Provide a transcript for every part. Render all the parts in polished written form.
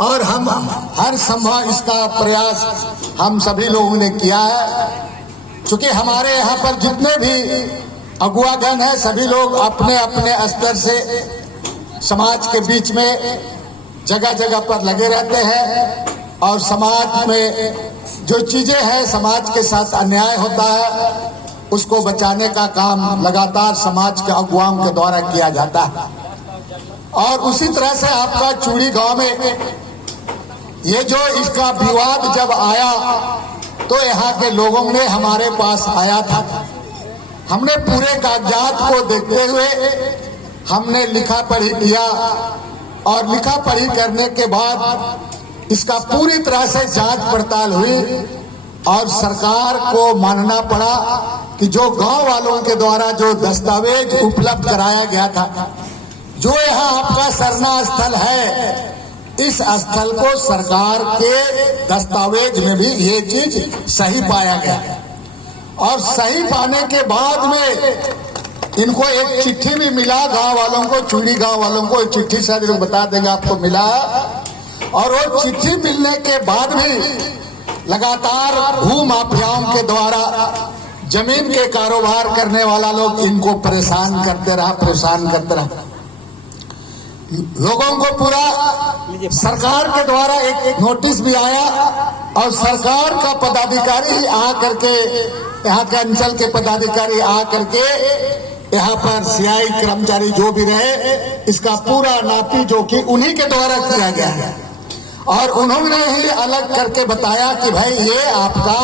और हम हर संभव इसका प्रयास हम सभी लोगों ने किया है। चूंकि हमारे यहाँ पर जितने भी अगुवागण हैं सभी लोग अपने अपने स्तर से समाज के बीच में जगह जगह पर लगे रहते हैं और समाज में जो चीजें हैं समाज के साथ अन्याय होता है उसको बचाने का काम लगातार समाज के अगुवाओं के द्वारा किया जाता है। और उसी तरह से आपका चूड़ी गांव में ये जो इसका विवाद जब आया तो यहाँ के लोगों ने हमारे पास आया था। हमने पूरे कागजात को देखते हुए हमने लिखा पढ़ी किया और लिखा पढ़ी करने के बाद इसका पूरी तरह से जांच पड़ताल हुई और सरकार को मानना पड़ा कि जो गांव वालों के द्वारा जो दस्तावेज उपलब्ध कराया गया था, जो यहाँ आपका सरना स्थल है, इस स्थल को सरकार के दस्तावेज में भी ये चीज सही पाया गया। और सही पाने के बाद में इनको एक चिट्ठी भी मिला गांव वालों को, चूड़ी गांव वालों को एक चिट्ठी शायद लोग बता देंगे आपको मिला। और वो चिट्ठी मिलने के बाद भी लगातार भू माफियाओं के द्वारा जमीन के कारोबार करने वाला लोग इनको परेशान करते रहा। लोगों को पूरा सरकार के द्वारा एक नोटिस भी आया और सरकार का पदाधिकारी आ करके, यहाँ के अंचल के पदाधिकारी आ करके यहाँ पर सीआई कर्मचारी जो भी रहे इसका पूरा नापी जोखी उन्हीं के द्वारा किया गया है। और उन्होंने ही अलग करके बताया कि भाई ये आपका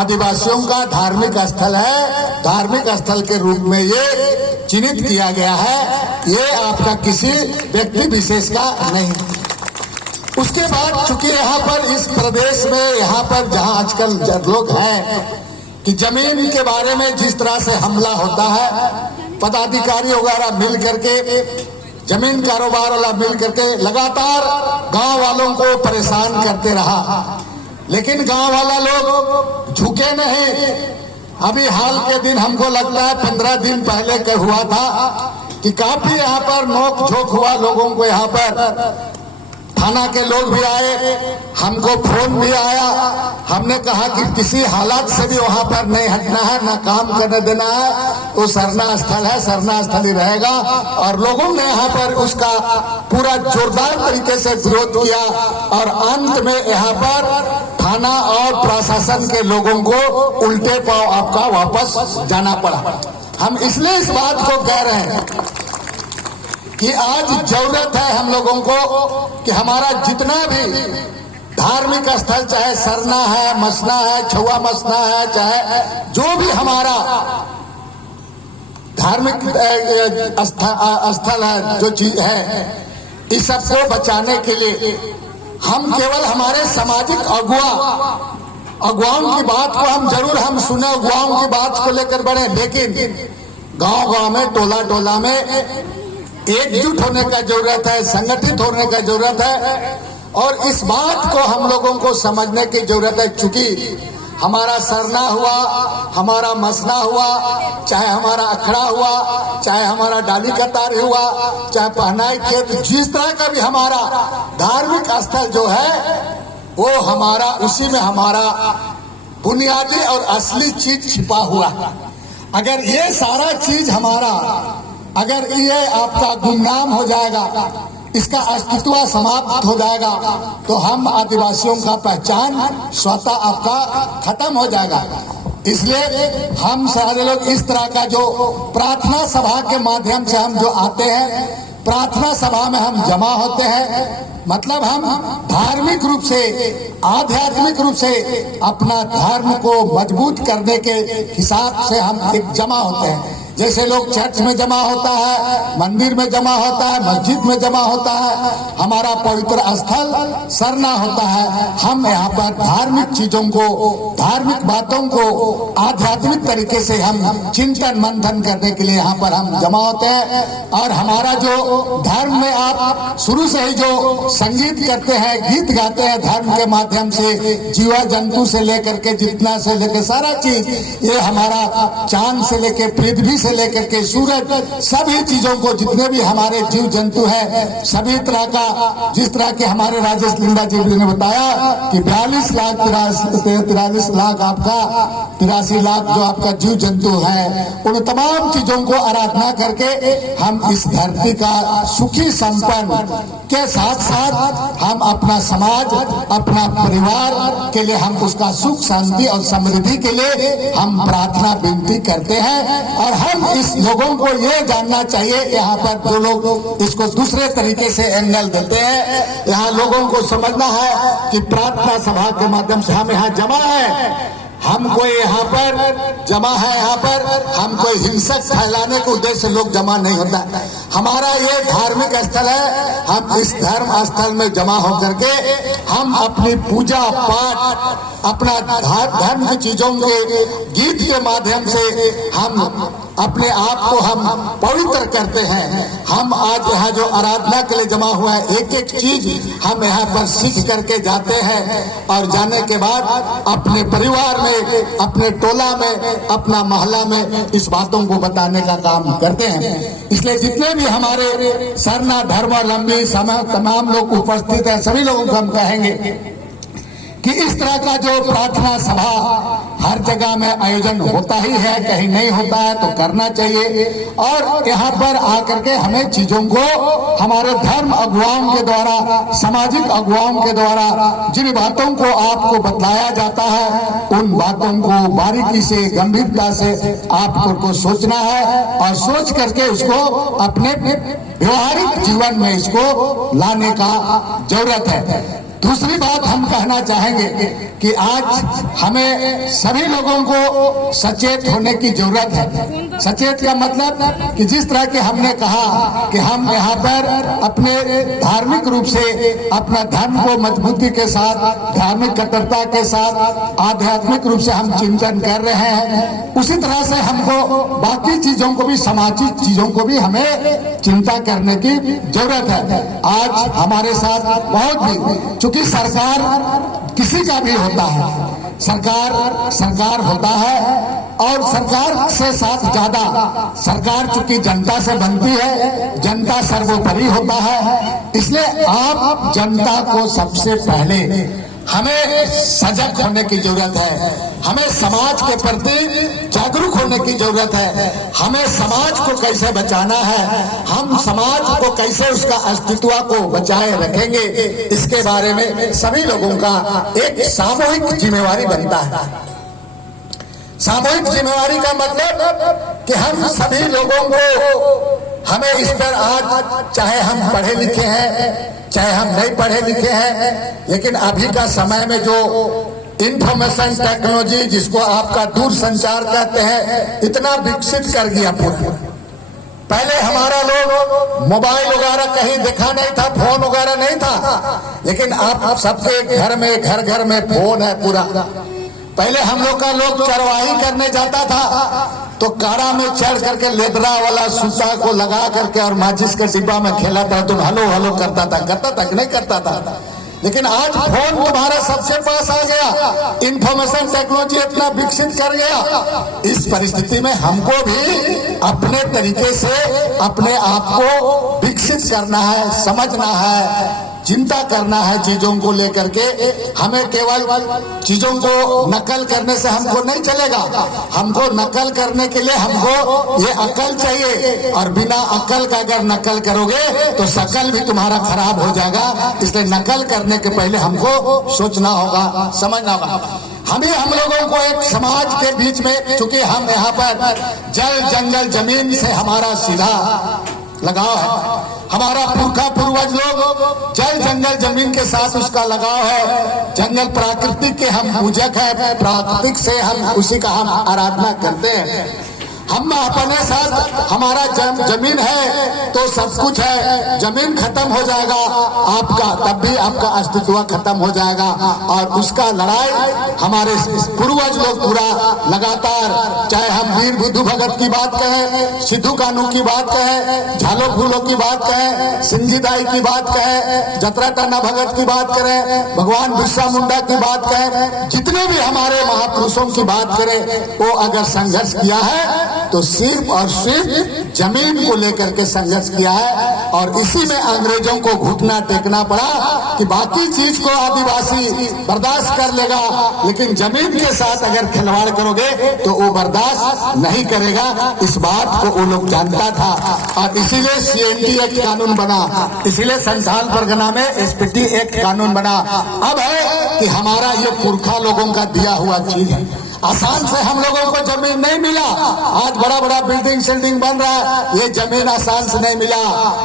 आदिवासियों का धार्मिक स्थल है, धार्मिक स्थल के रूप में ये चिन्हित किया गया है, ये आपका किसी व्यक्ति विशेष का नहीं। उसके बाद चूंकि यहाँ पर इस प्रदेश में यहाँ पर जहाँ आजकल लोग हैं कि जमीन के बारे में जिस तरह से हमला होता है, पदाधिकारी वगैरह मिल करके, जमीन कारोबार वाला मिल करके लगातार गांव वालों को परेशान करते रहा, लेकिन गांव वाला लोग झुके नहीं। अभी हाल के दिन हमको लगता है 15 दिन पहले का हुआ था कि काफी यहाँ पर नोक झोंक हुआ लोगों को। यहाँ पर थाना के लोग भी आए, हमको फोन भी आया। हमने कहा कि किसी हालात से भी वहां पर नहीं हटना है, ना काम करने देना है, वो सरना स्थल है, सरना स्थल ही रहेगा। और लोगों ने यहाँ पर उसका पूरा जोरदार तरीके से विरोध किया और अंत में यहाँ पर थाना और प्रशासन के लोगों को उल्टे पांव आपका वापस जाना पड़ा। हम इसलिए इस बात को कह रहे हैं कि आज जरूरत है हम लोगों को कि हमारा जितना भी धार्मिक स्थल, चाहे सरना है, मसना है, छुआ मसना है, चाहे जो भी हमारा धार्मिक स्थल है, जो चीज है, इस सबको बचाने के लिए हम केवल हमारे सामाजिक अगुवाओं की बात को हम जरूर हम सुने, अगुवाओं की बात को लेकर बढ़े, लेकिन गांव गांव में, टोला टोला में एकजुट होने का जरूरत है, संगठित होने का जरूरत है। और इस बात को हम लोगों को समझने की जरूरत है, चूंकि हमारा सरना हुआ, हमारा मसना हुआ, चाहे हमारा अखड़ा हुआ, चाहे हमारा डाली कतार हुआ, चाहे पहनाई खेत, जिस तरह का भी हमारा धार्मिक स्थल जो है वो हमारा, उसी में हमारा बुनियादी और असली चीज छिपा हुआ है। अगर ये सारा चीज हमारा, अगर ये आपका गुमनाम हो जाएगा, इसका अस्तित्व समाप्त हो जाएगा, तो हम आदिवासियों का पहचान स्वतः आपका खत्म हो जाएगा। इसलिए हम सारे लोग इस तरह का जो प्रार्थना सभा के माध्यम से हम जो आते हैं, प्रार्थना सभा में हम जमा होते हैं, मतलब हम धार्मिक रूप से, आध्यात्मिक रूप से अपना धर्म को मजबूत करने के हिसाब से हम एक जमा होते हैं। जैसे लोग चर्च में जमा होता है, मंदिर में जमा होता है, मस्जिद में जमा होता है, हमारा पवित्र स्थल सरना होता है। हम यहाँ पर धार्मिक चीजों को, धार्मिक बातों को आध्यात्मिक तरीके से हम चिंतन मंथन करने के लिए यहाँ पर हम जमा होते हैं। और हमारा जो धर्म में आप शुरू से ही जो संगीत करते हैं, गीत गाते हैं, धर्म के माध्यम से जीवा जंतु से लेकर के जितना से लेकर सारा चीज, ये हमारा चांद से लेकर पृथ्वी से से लेकर के सूरज, सभी चीजों को, जितने भी हमारे जीव जंतु हैं, सभी तरह का, जिस तरह के हमारे राजेश लिंडा जी ने बताया कि 43 लाख आपका 83 लाख जो आपका जीव जंतु है, उन तमाम चीजों को आराधना करके हम इस धरती का सुखी संपन्न के साथ साथ हम अपना समाज, अपना परिवार के लिए हम उसका सुख शांति और समृद्धि के लिए हम प्रार्थना विनती करते हैं। और हम इस लोगों को ये जानना चाहिए, यहाँ पर जो लोग इसको दूसरे तरीके से एंगल देते हैं, यहाँ लोगों को समझना है कि प्रार्थना सभा के माध्यम से हम यहाँ जमा है, हम कोई यहाँ पर जमा है, यहाँ पर हम कोई हिंसक फैलाने के उद्देश्य से लोग जमा नहीं होता। हमारा ये धार्मिक स्थल है, हम इस धर्म स्थल में जमा होकर के हम अपनी पूजा पाठ, अपना धर्म की चीजों के गीत के माध्यम से हम अपने आप को हम पवित्र करते हैं। हम आज यहाँ जो आराधना के लिए जमा हुआ है, एक एक चीज हम यहाँ पर सीख करके जाते हैं और जाने के बाद अपने परिवार में, अपने टोला में, अपना मोहल्ला में इस बातों को बताने का काम करते हैं। इसलिए जितने भी हमारे सरना धर्मावलंबी तमाम लोग उपस्थित हैं, सभी लोगों को हम कहेंगे कि इस तरह का जो प्रार्थना सभा हर जगह में आयोजन होता ही है, कहीं नहीं होता है तो करना चाहिए। और यहाँ पर आकर के हमें चीजों को हमारे धर्म अगुवाओं के द्वारा, सामाजिक अगुवाओं के द्वारा जिन बातों को आपको बतलाया जाता है, उन बातों को बारीकी से, गंभीरता से आपको सोचना है और सोच करके उसको अपने व्यवहारिक जीवन में इसको लाने का जरूरत है। दूसरी बात हम कहना चाहेंगे कि आज हमें सभी लोगों को सचेत होने की जरूरत है। सचेत का मतलब कि जिस तरह के हमने कहा कि हम यहाँ पर अपने धार्मिक रूप से अपना धर्म को मजबूती के साथ, धार्मिक कट्टरता के साथ, आध्यात्मिक रूप से हम चिंतन कर रहे हैं, उसी तरह से हमको बाकी चीजों को भी, सामाजिक चीजों को भी हमें चिंता करने की जरूरत है। आज हमारे साथ बहुत भी, चूंकि सरकार किसी का भी होता है, सरकार होता है और सरकार से साथ ज्यादा सरकार चूंकि जनता से बनती है, जनता सर्वोपरि होता है। इसलिए आप जनता को सबसे पहले हमें सजग होने की जरूरत है, हमें समाज के प्रति जागरूक होने की जरूरत है, हमें समाज को कैसे बचाना है, हम समाज को कैसे उसका अस्तित्व को बचाए रखेंगे, इसके बारे में सभी लोगों का एक सामूहिक जिम्मेवारी बनता है। सामूहिक जिम्मेवारी का मतलब कि हम सभी लोगों को, हमें इस पर आज, चाहे हम पढ़े लिखे हैं, चाहे हम नहीं पढ़े लिखे हैं, लेकिन अभी का समय में जो इंफॉर्मेशन टेक्नोलॉजी, जिसको आपका दूर संचार कहते हैं, इतना विकसित कर गया पूरा। पहले हमारा लोग मोबाइल वगैरह कहीं देखा नहीं था, फोन वगैरह नहीं था, लेकिन आप सबके घर में फोन है पूरा। पहले हम लोग का लोग चरवाही करने जाता था तो कारा में चढ़ करके लेदरा वाला सूता को लगा करके और माचिस के डिब्बा में खेला था, तुम हलो हलो करता था कि नहीं करता था। लेकिन आज फोन तुम्हारा सबसे पास आ गया, इंफॉर्मेशन टेक्नोलॉजी इतना विकसित कर गया। इस परिस्थिति में हमको भी अपने तरीके से अपने आप को विकसित करना है, समझना है, चिंता करना है चीजों को लेकर के। हमें केवल चीजों को नकल करने से हमको नहीं चलेगा, हमको नकल करने के लिए हमको ये अकल चाहिए, और बिना अकल का अगर नकल करोगे तो शकल भी तुम्हारा खराब हो जाएगा। इसलिए नकल करने के पहले हमको सोचना होगा, समझना होगा। हम लोगों को एक समाज के बीच में, चूंकि हम यहाँ पर जल जंगल जमीन से हमारा सीधा लगाव है, हमारा पुरखा पूर्वज लोग जल जंगल जमीन के साथ उसका लगाव है। जंगल प्राकृतिक के हम पूजक है, प्राकृतिक से हम उसी का हम आराधना करते हैं। हम अपने साथ, हमारा जमीन है तो सब कुछ है, जमीन खत्म हो जाएगा आपका, तब भी आपका अस्तित्व खत्म हो जाएगा। और उसका लड़ाई हमारे पूर्वज लोग पूरा लगातार, चाहे हम वीर बुद्धू भगत की बात कहें, सिद्धू कानू की बात कहें, झालो फूलो की बात कहें, सिंजीदाई की बात कहें, जतरा टन्ना भगत की बात करें, भगवान बिरसा मुंडा की बात कहें, जितने भी हमारे महापुरुषों की बात करें, वो अगर संघर्ष किया है तो सिर्फ और सिर्फ जमीन को लेकर के संघर्ष किया है। और इसी में अंग्रेजों को घुटना टेकना पड़ा कि बाकी चीज को आदिवासी बर्दाश्त कर लेगा, लेकिन जमीन के साथ अगर खिलवाड़ करोगे तो वो बर्दाश्त नहीं करेगा। इस बात को वो लोग जानता था और इसीलिए CNT एक्ट कानून बना, इसीलिए संथाल परगना में SPT एक्ट कानून बना। अब है कि हमारा ये पुरखा लोगों का दिया हुआ चीज है। आसान से हम लोगों को जमीन नहीं मिला। आज बड़ा बड़ा बिल्डिंग शिल्डिंग बन रहा है, ये जमीन आसान से नहीं मिला।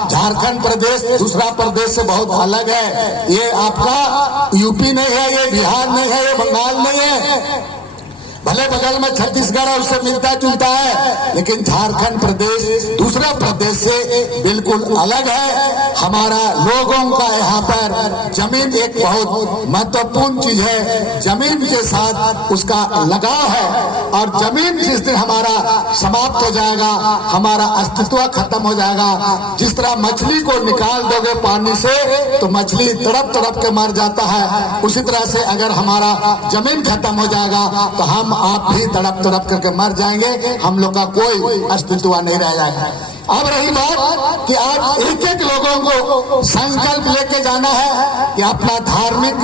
झारखंड प्रदेश दूसरा प्रदेश से बहुत अलग है। ये आपका यूपी नहीं है, ये बिहार नहीं है, ये बंगाल नहीं है। भले बगल में छत्तीसगढ़ और उससे मिलता जुलता है, लेकिन झारखंड प्रदेश दूसरा प्रदेश से बिल्कुल अलग है। हमारा लोगों का यहाँ पर जमीन एक बहुत महत्वपूर्ण चीज है। जमीन के साथ उसका लगाव है और जमीन जिस दिन हमारा समाप्त हो जाएगा, हमारा अस्तित्व खत्म हो जाएगा। जिस तरह मछली को निकाल दोगे पानी से तो मछली तड़प तड़प के मर जाता है, उसी तरह से अगर हमारा जमीन खत्म हो जाएगा तो हम आप भी तड़प तड़प करके मर जाएंगे। हम लोग का कोई अस्तित्व नहीं रह जाएगा। अब रही बात कि आज एक एक लोगों को संकल्प लेके जाना है कि अपना धार्मिक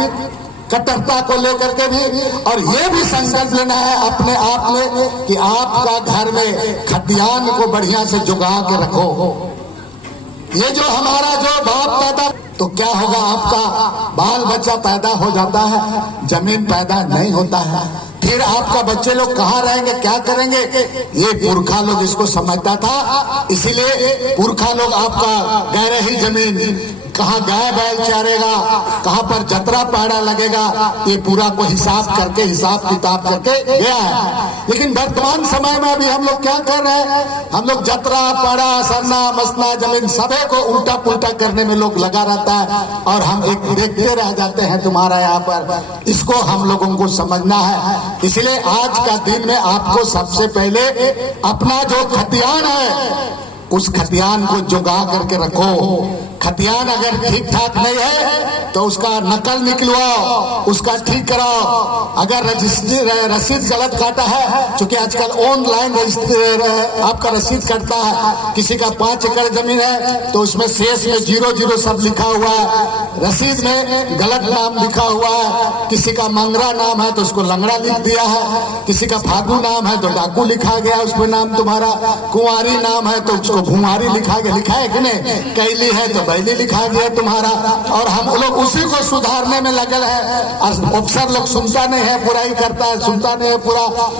कट्टरता को लेकर के भी, और ये भी संकल्प लेना है अपने आप में कि आपका घर में खतियान को बढ़िया से जुगा के रखो। ये जो हमारा जो बाप पैदा, तो क्या होगा, आपका बाल बच्चा पैदा हो जाता है, जमीन पैदा नहीं होता है, फिर आपका बच्चे लोग कहाँ रहेंगे, क्या करेंगे। ये पुरखा लोग इसको समझता था। इसीलिए पुरखा लोग आपका गहरे ही जमीन, कहाँ गाय बैल चरेगा, कहाँ पर जतरा पहरा लगेगा, ये पूरा को हिसाब करके हिसाब किताब करके गया है। लेकिन वर्तमान समय में अभी हम लोग क्या कर रहे हैं, हम लोग जतरा पहरा सरना मसना जमीन सभी को उल्टा पुल्टा करने में लोग लगा रहता है और हम एक देखते रह जाते हैं तुम्हारा यहाँ पर। इसको हम लोगों को समझना है। इसलिए आज का दिन में आपको सबसे पहले अपना जो खतियान है उस खतियान को जुगा करके रखो। खतियान अगर ठीक ठाक नहीं है तो उसका नकल निकलवाओ, उसका ठीक कराओ। अगर रसीद गलत काटा है, क्योंकि आजकल ऑनलाइन आपका रसीद कटता है, किसी का 5 एकड़ जमीन है तो उसमें शेष में 00 सब लिखा हुआ है, रसीद में गलत नाम लिखा हुआ है। किसी का मंगरा नाम है तो उसको लंगड़ा लिख दिया है, किसी का फागू नाम है तो डाकू लिखा गया उसमें नाम तुम्हारा, कुंवारी नाम है तो उसको भुआरी लिखा गया, लिखा है कि नहीं, कैली है तो बैली लिखा गया तुम्हारा। और हम लोग उसी को सुधारने में लगल है। अफसर लोग सुनता नहीं है, बुराई करता है, सुनता नहीं है पूरा।